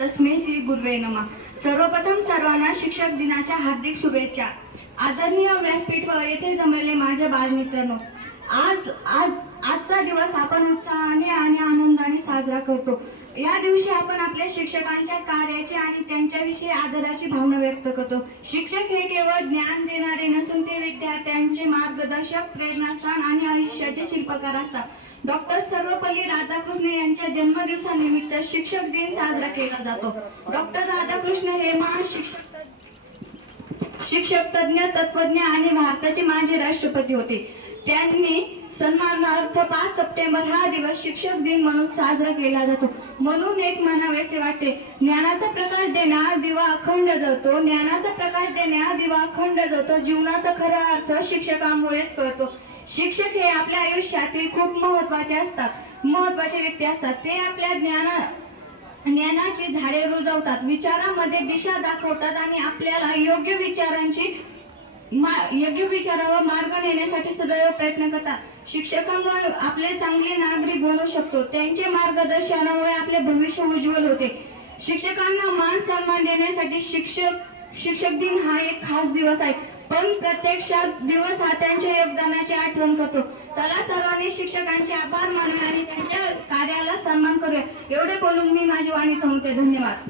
तस्मै श्री गुरुवे नमा. सर्वप्रथम सर्वांना शिक्षक दिनाच्या हार्दिक शुभेच्छा. आदरणीय व्यासपीठ येथे जमलेले माझे बालमित्रांनो आज आज आजचा दिवस आपण उत्साहाने आणि आनंदाने साजरा करतो. या दिवशी आपण आपल्या शिक्षकांच्या कार्याची आणि त्यांच्याविषयी आदराची भावना व्यक्त करतो. शिक्षक हे केवळ ज्ञान देणारे नसून ते विद्यार्थ्यांचे मार्गदर्शक प्रेरणास्थान आणि आयुष्याचे शिल्पकार असतात. डॉक्टर सर्वपल्ली राधाकृष्ण यांच्या जन्मदिवसानिमित्त शिक्षक दिन साजरा केला जातो. डॉक्टर राधाकृष्ण हे महान शिक्षक शिक्षक तज्ञ तत्वज्ञ आणि भारताचे माजी राष्ट्रपती होते. त्यांनी सन्मानार्थ पाच सप्टेंबर हा दिवस शिक्षक दिन म्हणून साजरा केला जातो. म्हणून एक म्हणावेसे वाटते ज्ञानाचा प्रकाश देणार दिवा अखंड जातो ज्ञानाचा प्रकाश देण्या दिवा अखंड जातो जीवनाचा खरा अर्थ शिक्षकांमुळेच कळतो. शिक्षक हे आपल्या आयुष्यातील खूप महत्त्वाचे असतात. महत्त्वाचे व्यक्ती असतात. ते आपल्या ज्ञाना ज्ञानाची झाडे रुजवतात. विचारामध्ये दिशा दाखवतात आणि आपल्याला योग्य विचारांची योग्य विचारावर मार्ग नेण्यासाठी सदैव प्रयत्न करतात शिक्षकांमुळे आपले चांगले नागरिक बनू शकतो. त्यांचे मार्गदर्शनामुळे आपले भविष्य उज्ज्वल होते. शिक्षकांना मान सन्मान देण्यासाठी शिक्षक शिक्षक दिन हा एक खास दिवस आहे. पण प्रत्यक्षात दिवस हा त्यांच्या योगदानाची आठवण करतो. चला सर्वांनी शिक्षकांचे आभार मानूया आणि त्यांच्या कार्याला सन्मान करूया. एवढे बोलून मी माझी वाणी थांबते धन्यवाद.